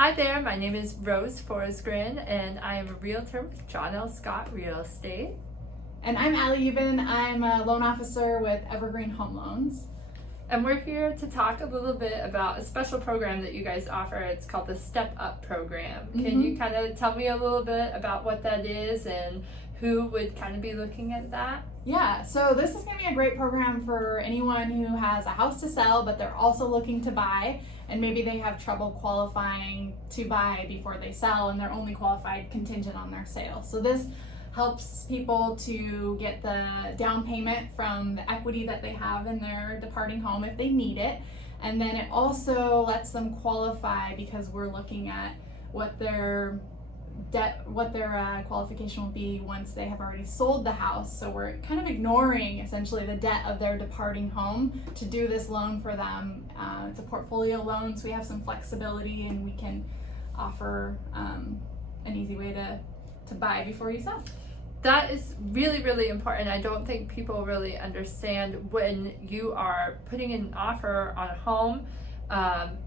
Hi there, my name is Rose Forsgren and I am a realtor with John L. Scott Real Estate. And I'm Ally Uben. I'm a loan officer with Evergreen Home Loans. And we're here to talk a little bit about a special program that you guys offer. It's called the Step Up program. Can you kind of tell me a little bit about what that is and who would kind of be looking at that? Yeah, so this is going to be a great program for anyone who has a house to sell, but they're also looking to buy, and maybe they have trouble qualifying to buy before they sell, and they're only qualified contingent on their sale. So this helps people to get the down payment from the equity that they have in their departing home if they need it. And then it also lets them qualify because we're looking at what their qualification will be once they have already sold the house. So we're kind of ignoring essentially the debt of their departing home to do this loan for them. It's a portfolio loan, so we have some flexibility and we can offer an easy way to buy before you sell. That is really, really important. I don't think people really understand when you are putting an offer on a home,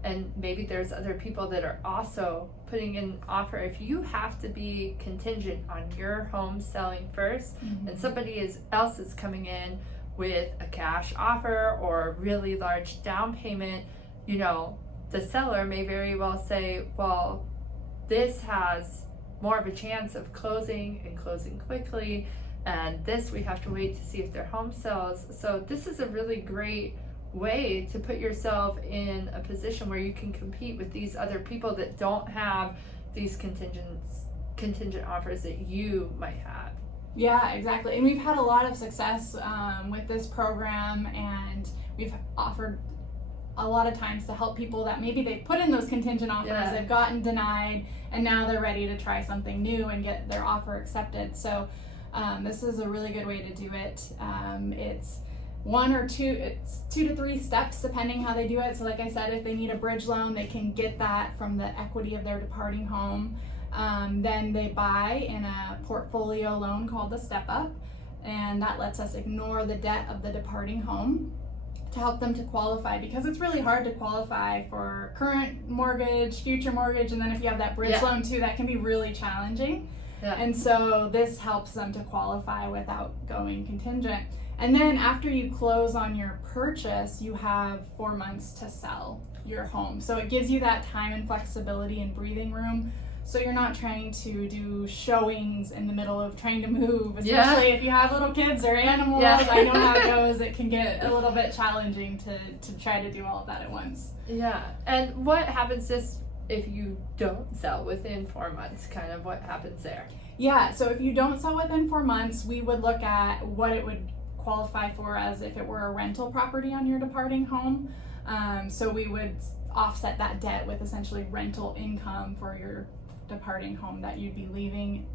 and maybe there's other people that are also putting in an offer. If you have to be contingent on your home selling first, and somebody else is coming in with a cash offer or a really large down payment, you know, the seller may very well say, well, this has more of a chance of closing and closing quickly, and this we have to wait to see if their home sells. So this is a really great way to put yourself in a position where you can compete with these other people that don't have these contingent offers that you might have. Yeah, exactly. And we've had a lot of success with this program, and we've offered a lot of times to help people that maybe they've put in those contingent offers, they've gotten denied, and now they're ready to try something new and get their offer accepted. So this is a really good way to do it. It's it's 2 to 3 steps depending how they do it. So like I said, if they need a bridge loan, they can get that from the equity of their departing home. Then they buy in a portfolio loan called the Step Up, and that lets us ignore the debt of the departing home to help them to qualify, because it's really hard to qualify for current mortgage, future mortgage, and then if you have that bridge loan too, that can be really challenging. And so this helps them to qualify without going contingent. And then after you close on your purchase, you have 4 months to sell your home. So it gives you that time and flexibility and breathing room. So you're not trying to do showings in the middle of trying to move, especially if you have little kids or animals. I know how it goes. It can get a little bit challenging to try to do all of that at once. Yeah. And what happens if you don't sell within 4 months? Kind of what happens there? Yeah, so if you don't sell within 4 months, we would look at what it would qualify for as if it were a rental property on your departing home. So we would offset that debt with essentially rental income for your departing home that you'd be leaving.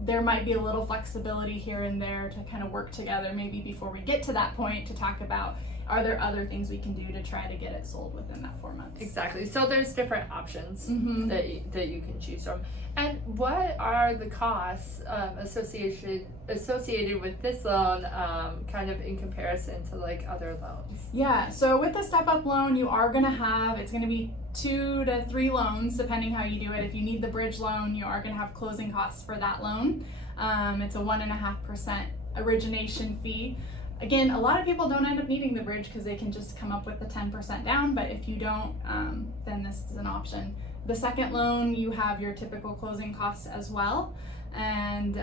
There might be a little flexibility here and there to kind of work together maybe before we get to that point to talk about, are there other things we can do to try to get it sold within that 4 months? Exactly. So there's different options that you can choose from. And what are the costs associated with this loan, kind of in comparison to like other loans? Yeah, so with the Step Up loan, you are going to have, it's going to be 2 to 3 loans depending how you do it. If you need the bridge loan, you are going to have closing costs for that loan. It's a 1.5% origination fee. Again, a lot of people don't end up needing the bridge because they can just come up with the 10% down, but if you don't, then this is an option. The second loan, you have your typical closing costs as well, and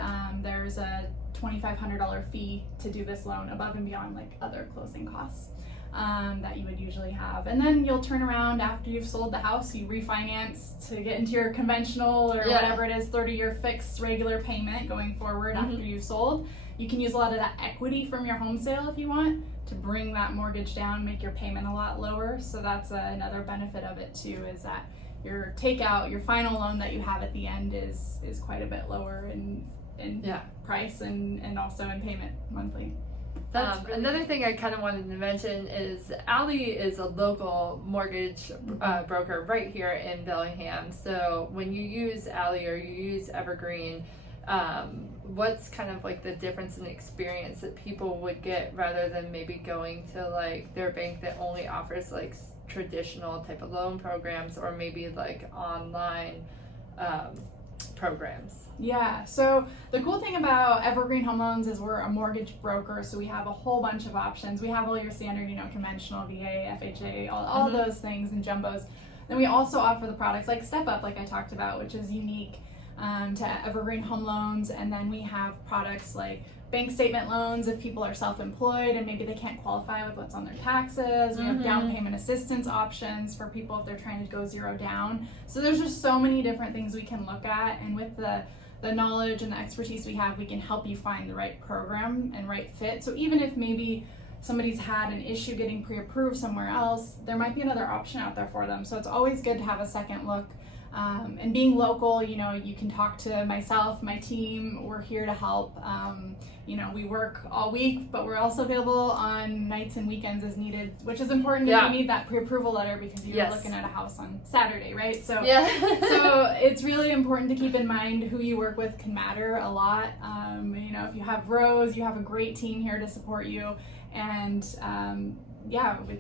there's a $2,500 fee to do this loan above and beyond like other closing costs that you would usually have. And then you'll turn around after you've sold the house, you refinance to get into your conventional or whatever it is, 30-year fixed regular payment going forward after you've sold. You can use a lot of that equity from your home sale if you want to bring that mortgage down, make your payment a lot lower. So that's another benefit of it too, is that your takeout, your final loan that you have at the end is quite a bit lower in price and also in payment monthly. Another thing I kind of wanted to mention is Ally is a local mortgage broker right here in Bellingham. So when you use Ally or you use Evergreen, what's kind of like the difference in experience that people would get rather than maybe going to like their bank that only offers like traditional type of loan programs, or maybe like online programs? Yeah, so the cool thing about Evergreen Home Loans is we're a mortgage broker, so we have a whole bunch of options. We have all your standard, conventional VA, FHA, all those things and jumbos. Then we also offer the products like Step Up, like I talked about, which is unique to Evergreen Home Loans. And then we have products like bank statement loans if people are self-employed and maybe they can't qualify with what's on their taxes. We have down payment assistance options for people if they're trying to go zero down. So there's just so many different things we can look at, and with the knowledge and the expertise we have, we can help you find the right program and right fit. So even if maybe somebody's had an issue getting pre-approved somewhere else, there might be another option out there for them. So it's always good to have a second look. And being local, you can talk to myself, my team. We're here to help. We work all week, but we're also available on nights and weekends as needed, which is important if you need that pre-approval letter, because you're looking at a house on Saturday, right? So, so it's really important to keep in mind who you work with can matter a lot. If you have Rose, you have a great team here to support you. And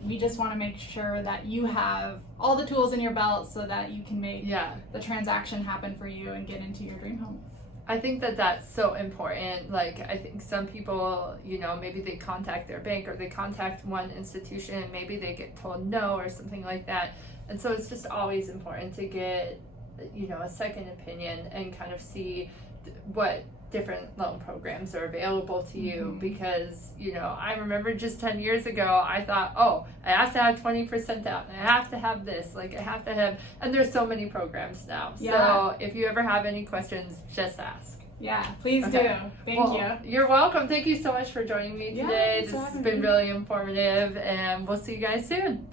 we just want to make sure that you have all the tools in your belt so that you can make the transaction happen for you and get into your dream home. I think that that's so important. Like, I think some people, maybe they contact their bank or they contact one institution and maybe they get told no or something like that. And so it's just always important to get, a second opinion and kind of see what different loan programs are available to you, because I remember just 10 years ago I thought, I have to have 20% down, I have to have this, I have to have, and there's so many programs now. So if you ever have any questions, just ask. Please do. Thank you. You're welcome. Thank you so much for joining me today. This has been really informative, and we'll see you guys soon.